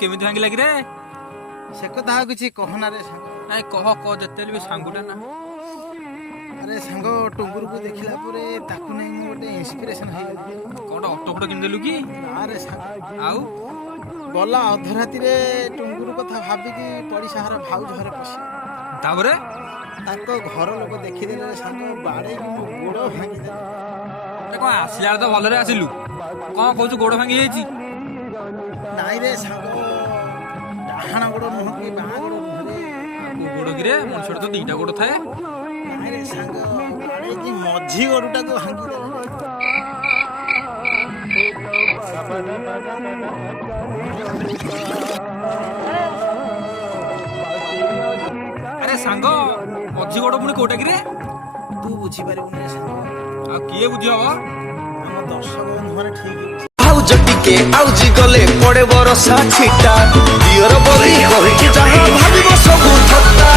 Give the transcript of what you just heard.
କେମିତି ଭାଙ୍ଗିଲା କି ରେ? ସେ କଥା ଆଉ କିଛି କହନା ରେ ସାଙ୍ଗ। ନାଇଁ କହ ଯେତେ ବି ସାଙ୍ଗୁଟା ନା। ଆରେ ସାଙ୍ଗ ଟୁଙ୍ଗୁରୁକୁ ଦେଖିଲା ପରେ ତାକୁ ନେଇ ମୁଁ ଗୋଟେ ଇନ୍ସପିରେସନ ହେଇଗଲି। କଣ ଅଟୋ ଫଟୋ କିଣିଦେଲୁ କି? ଆରେ ସାଙ୍ଗ ଆଉ ଗଲା ଅଧରାତିରେ ଟୁଙ୍ଗୁରୁ କଥା ଭାବିକି ପଡ଼ିଶା ଘର ଭାଉଜ ଘରେ ପଶିଗଲା। ତାପରେ ତାଙ୍କ ଘର ଲୋକ ଦେଖିଦେଲେ ସାଙ୍ଗ, ବାଡ଼େଇକି ମୋ ଗୋଡ଼ ଭାଙ୍ଗିଦେଲେ। କଣ ଆସିଲା ବେଳେ ତ ଭଲରେ ଆସିଲୁ, କଣ କହୁଛୁ ଗୋଡ଼ ଭାଙ୍ଗି ଯାଇଛି? ନାଇଁରେ ସାଙ୍ଗ, ଡାହାଣ ଗୋଡ଼ ନୁହଁ କି ବାଁ ଗୋଡ଼ ନୁହଁ ରେ। କୋଉ ଗୋଡ଼ କିରେ? ମଣିଷର ତ ଦିଟା ଗୋଡ଼ ଥାଏ। ନାଇଁରେ ସାଙ୍ଗ, ବାଡ଼େଇକି ମଝି ଗୋଡ଼ଟାକୁ ଭାଙ୍ଗିଦେଲେ। ଆରେ ସାଙ୍ଗ, ମଝି ଗୋଡ଼ ପୁଣି କୋଉଟା କିରେ? ତୁ ବୁଝିପାରିବୁନି ରେ ସାଙ୍ଗ, ଆଉ କିଏ ବୁଝି ହବ? ଆମ ଦର୍ଶକ ବନ୍ଧୁମାନେ ଠିକ୍ ଭାଉଜ ଟିକେ ଆଉଜି ଗଲେ ପଡେ ବରଷା ଛିଟା, ଦିଅର ବୋଲି କହିକି ଯାହା ଭାବିବ ସବୁ ଥଟ୍ଟା।